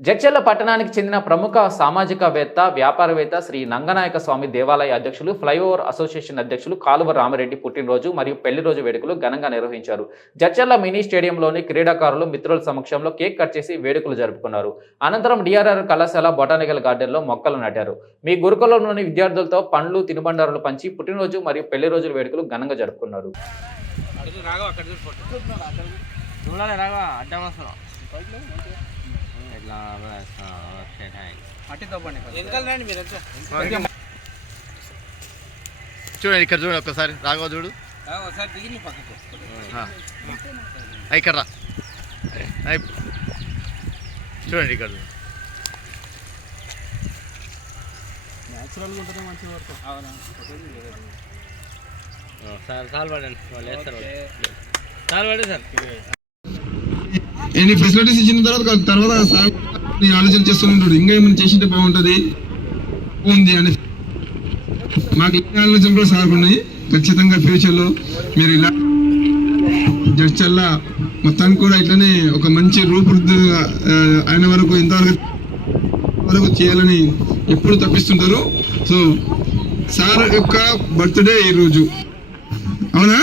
జడ్చర్ల పట్టణానికి చెందిన ప్రముఖ సామాజికవేత్త వ్యాపారవేత్త శ్రీ నంగనాయక స్వామి దేవాలయ అధ్యక్షులు ఫ్లైఓవర్ అసోసియేషన్ అధ్యక్షులు కాలువ రామరెడ్డి పుట్టినరోజు మరియు పెళ్ళి రోజు వేడుకలు ఘనంగా నిర్వహించారు. జడ్చర్ల మినీ స్టేడియంలోని క్రీడాకారులు మిత్రుల సమక్షంలో కేక్ కట్ చేసి వేడుకలు జరుపుకున్నారు. అనంతరం డిఆర్ఆర్ కళాశాల బొటానికల్ గార్డెన్లో మొక్కలు నాటారు. మీ గురుకులంలోని విద్యార్థులతో పండ్లు తినుబండారులు పంచి పుట్టినరోజు మరియు పెళ్ళి రోజుల వేడుకలు ఘనంగా జరుపుకున్నారు. రాఘవ అక్కడ చూసి ఫోటో చూడాలి అట్టి తప్పండి మీరు చూడండి ఇక్కడ చూడండి ఒక్కసారి. రాఘవ చూడు. ఒకసారి దిగి పక్కకు ఇక్కడ రా. చూడండి ఇక్కడ అవునా సార్ సాల్ పడండి. పడండి సార్. ఎన్ని ఫెసిలిటీస్ ఇచ్చిన తర్వాత తర్వాత సార్ ఆలోచన చేస్తుంటాడు ఇంకా ఏమైనా చేసింటే బాగుంటుంది? ఉంది అని. మాకు ఇంకా ఆలోచన కూడా సార్ ఉన్నాయి ఖచ్చితంగా ఫ్యూచర్లో మీరు ఇలా జడ్చల్లా మొత్తానికి కూడా ఇట్లనే ఒక మంచి రూపురుద్దు అయిన వరకు ఇంతవరకు వరకు చేయాలని ఎప్పుడు తప్పిస్తుంటారు. సో సార్ యొక్క బర్త్డే ఈరోజు అవునా?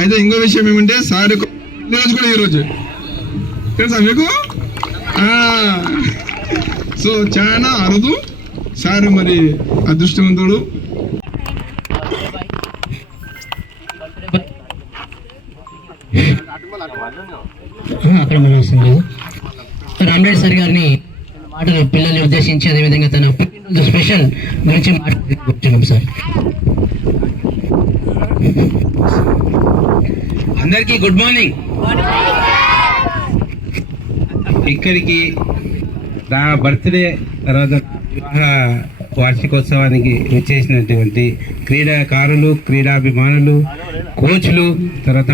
అయితే ఇంకో విషయం ఏమంటే సార్ యొక్క ఈరోజు కూడా ఈరోజు తెలుసా మీకు? సో చాలా అరుదు. సార్ మరి అదృష్టవంతుడు. అక్కడ లేదు రామరెడ్డి సార్ గారిని మాటలు పిల్లల్ని ఉద్దేశించి అదేవిధంగా తన పుట్టినరోజు స్పెషల్ గురించి మాట్లాడుతున్నాం సార్. అందరికీ గుడ్ మార్నింగ్. ఇక్కడికి నా బర్త్డే తర్వాత వివాహ వార్షికోత్సవానికి వచ్చేసినటువంటి క్రీడాకారులు క్రీడాభిమానులు కోచ్లు తర్వాత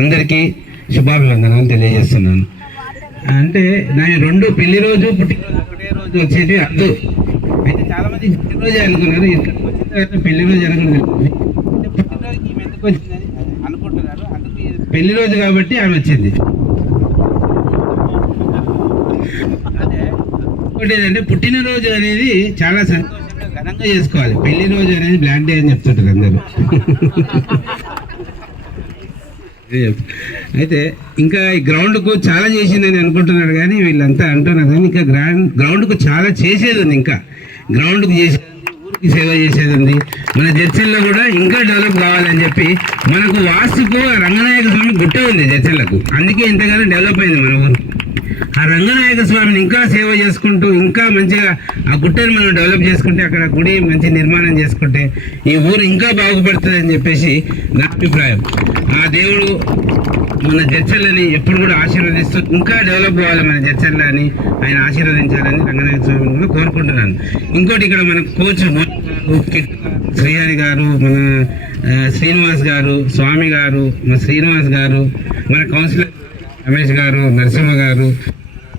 అందరికీ శుభాభివందనాలు తెలియజేస్తున్నాను. అంటే నా రెండు పెళ్ళి రోజు పుట్టినరోజు ఒకటే రోజు వచ్చేది అద్దు. అయితే చాలామంది పుట్టినరోజు అనుకున్నారు ఇక్కడికి వచ్చిన తర్వాత పెళ్ళి రోజు అనుకున్నారు పుట్టినరోజు ఈమె ఎందుకు వచ్చిందని అనుకుంటున్నారు. అందుకు పెళ్ళి రోజు కాబట్టి ఆమె వచ్చింది. ఇంకోటి ఏంటంటే పుట్టినరోజు అనేది చాలా సంతోషంగా ఘనంగా చేసుకోవాలి. పెళ్ళి రోజు అనేది బ్లాండ్ డే అని చెప్తుంటారు అందరూ. అయితే ఇంకా ఈ గ్రౌండ్కు చాలా చేసిందని అనుకుంటున్నాడు కానీ వీళ్ళంతా అంటున్నారు కానీ ఇంకా గ్రౌండ్ గ్రౌండ్కు చాలా చేసేది ఉంది ఇంకా. గ్రౌండ్కు చేసేది ఊరికి సేవ చేసేది ఉంది. మన జర్సీల్లో కూడా ఇంకా డెవలప్ కావాలని చెప్పి మనకు వాస్తుకు రంగనాయక స్వామి గుట్ట ఉంది జర్సీలకు అందుకే ఇంతగానో డెవలప్ అయింది మన ఊరు. ఆ రంగనాయక స్వామిని ఇంకా సేవ చేసుకుంటూ ఇంకా మంచిగా ఆ గుట్టని మనం డెవలప్ చేసుకుంటే అక్కడ గుడి మంచి నిర్మాణం చేసుకుంటే ఈ ఊరు ఇంకా బాగుపడుతుంది అని చెప్పేసి నా అభిప్రాయం. ఆ దేవుడు మన జడ్చర్లని ఎప్పుడు కూడా ఆశీర్వదిస్తూ ఇంకా డెవలప్ కావాలి మన జడ్చర్ల అని ఆయన ఆశీర్వదించాలని రంగనాయక స్వామిని కూడా కోరుకుంటున్నాను. ఇంకోటి ఇక్కడ మన కోచ్ గారు, శ్రీహరి గారు మన శ్రీనివాస్ గారు స్వామి గారు మన శ్రీనివాస్ గారు మన కౌన్సిలర్ రమేష్ గారు నరసింహ గారు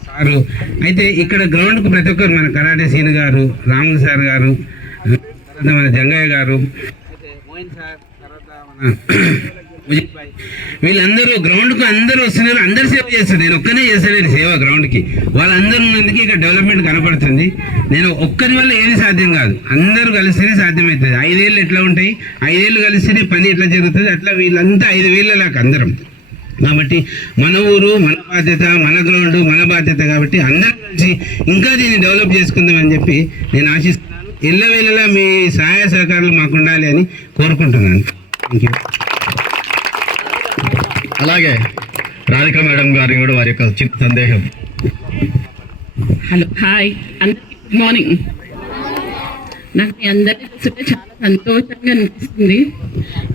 సారు. అయితే ఇక్కడ గ్రౌండ్కు ప్రతి ఒక్కరు మన కరాటే సీన్ గారు రాములు సార్ గారు తర్వాత మన జంగయ్య గారు సార్ తర్వాత మన వీళ్ళందరూ గ్రౌండ్కు అందరూ వస్తున్నారు. అందరు సేవ చేస్తారు. నేను ఒక్కనే చేస్తాను సేవ గ్రౌండ్కి వాళ్ళందరూ ఉన్నందుకు ఇక్కడ డెవలప్మెంట్ కనపడుతుంది. నేను ఒక్కరి వల్ల ఏది సాధ్యం కాదు. అందరూ కలిస్తేనే సాధ్యమవుతుంది. ఐదేళ్ళు ఎట్లా ఉంటాయి? ఐదేళ్ళు కలిస్తేనే పని ఎట్లా జరుగుతుంది? అట్లా వీళ్ళంతా ఐదు వేళ్ళలాగా అందరం. కాబట్టి మన ఊరు మన బాధ్యత మన గ్రౌండ్ మన బాధ్యత కాబట్టి అందరం కలిసి ఇంకా దీన్ని డెవలప్ చేసుకుందామని చెప్పి నేను ఆశిస్తున్నాను. ఎల్లవేళలా మీ సహాయ సహకారాలు మాకు ఉండాలి అని కోరుకుంటున్నాను. థ్యాంక్ యూ అలాగే రాధిక మేడం గారి కూడా వారి యొక్క చిన్న సందేహం. హలో హాయ్ గుడ్ మార్నింగ్ నాకు మీ అందరికీ చూస్తుంటే చాలా సంతోషంగా అనిపిస్తుంది.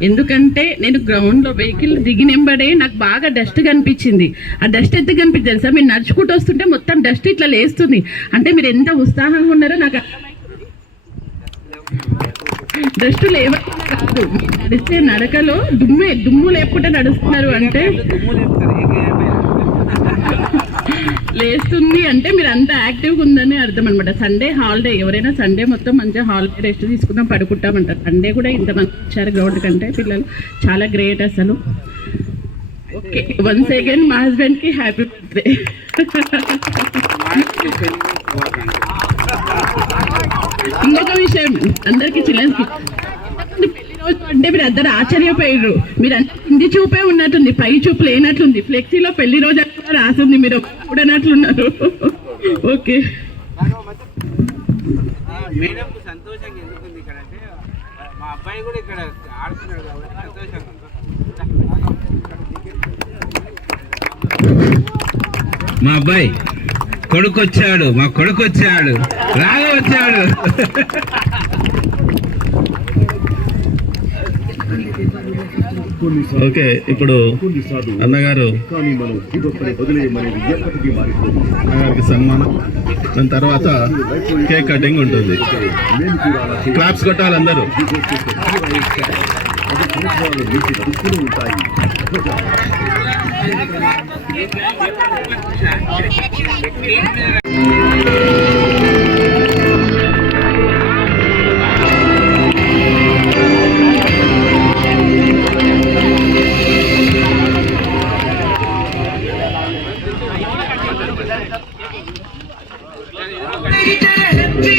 ఎందుకంటే నేను గ్రౌండ్లో వెహికల్ దిగినెంబడే నాకు బాగా డస్ట్ కనిపించింది. ఆ డస్ట్ ఎంత కనిపించింది తెలుసా? మీరు నడుచుకుంటూ వస్తుంటే మొత్తం డస్ట్ ఇట్లా లేస్తుంది. అంటే మీరు ఎంత ఉత్సాహంగా ఉన్నారో నాకు డస్ట్ లేవకుండా కాదు. నడిచే నడకలో దుమ్మే దుమ్ము లేకుండా నడుస్తున్నారు అంటే లేస్తుంది అంటే మీరు అంత యాక్టివ్గా ఉందని అర్థం అనమాట సండే హాలిడే ఎవరైనా సండే మొత్తం మంచిగా హాలిడే రెస్ట్ తీసుకుందాం పడుకుంటామంటారు సండే కూడా ఇంతమంది వచ్చారు గ్రౌండ్ కంటే పిల్లలు. చాలా గ్రేట్ అసలు. ఓకే వన్స్ అగైన్ మా హస్బెండ్కి హ్యాపీ బర్త్డే ఇంకొక విషయం అందరికి చిల్డ్రన్స్కి. పెళ్ళి రోజు అంటే మీరు అందరు ఆశ్చర్యపోయారు మీరు అందరు కింది చూపే ఉన్నట్టుంది పై చూపు లేనట్లుంది ఫ్లెక్సీలో పెళ్ళి రోజు రాసింది మీరు. చూడనట్లున్నారు ఓకే. మేడం సంతోషంగా ఎందుకుంది ఇక్కడ అంటే మా అబ్బాయి కూడా ఇక్కడ ఆడుతున్నాడు కాబట్టి సంతోషంగా. మా అబ్బాయి కొడుకు వచ్చాడు మా కొడుకు వచ్చాడు రాగా వచ్చాడు ఓకే ఇప్పుడు అన్నగారు. అన్నగారికి సన్మానం. దాని తర్వాత కేక్ కటింగ్ ఉంటుంది. క్లాప్స్ కొట్టాలి అందరూ.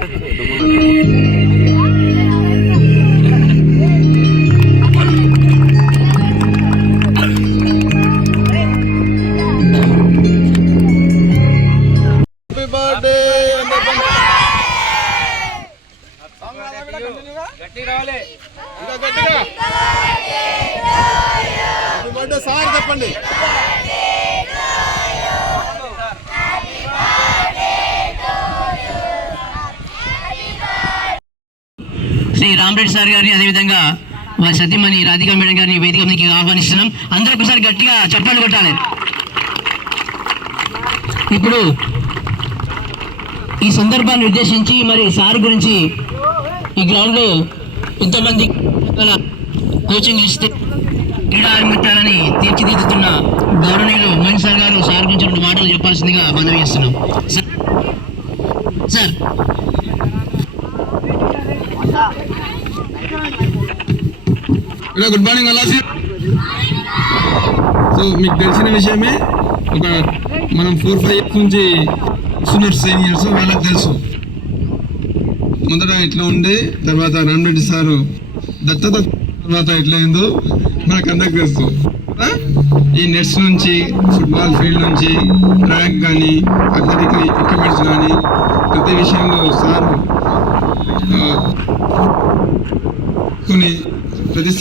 గట్టి శ్రీ రామరెడ్డి సార్ గారిని అదేవిధంగా వారి సత్యమణి రాధికా మేడం గారిని వేదిక మీకు ఆహ్వానిస్తున్నాం. అందరూ ఒకసారి గట్టిగా చప్పట్లు కొట్టాలి. ఇప్పుడు ఈ సందర్భాన్ని ఉద్దేశించి మరి సార్ గురించి ఈ గ్రౌండ్లో ఎంతోమంది కోచింగ్ ఇస్తే క్రీడా అర్మితాలని తీర్చిదిద్దుతున్న గౌరవనీయులు మణి సార్ గారు సార్ గురించి రెండు మాటలు చెప్పాల్సిందిగా మనవి చేస్తున్నాం. సార్ సార్ గుడ్ మార్నింగ్ అలా సో మీకు తెలిసిన విషయమే ఒక మనం ఫోర్ ఫైవ్ ఇయర్స్ నుంచి ఇస్తున్నారు సీనియర్స్ వాళ్ళకి తెలుసు. మొదట ఇట్లా ఉండే తర్వాత రామరెడ్డి సారు దత్తత తర్వాత ఎట్లా అయిందో మనకు అందరికి తెలుసు ఈ నెట్స్ నుంచి ఫుట్బాల్ ఫీల్డ్ నుంచి ట్రాక్ కానీ అథ్లెటిక్ ఎక్విప్మెంట్స్ కానీ ప్రతి విషయంలో సార్ కొన్ని ప్రతి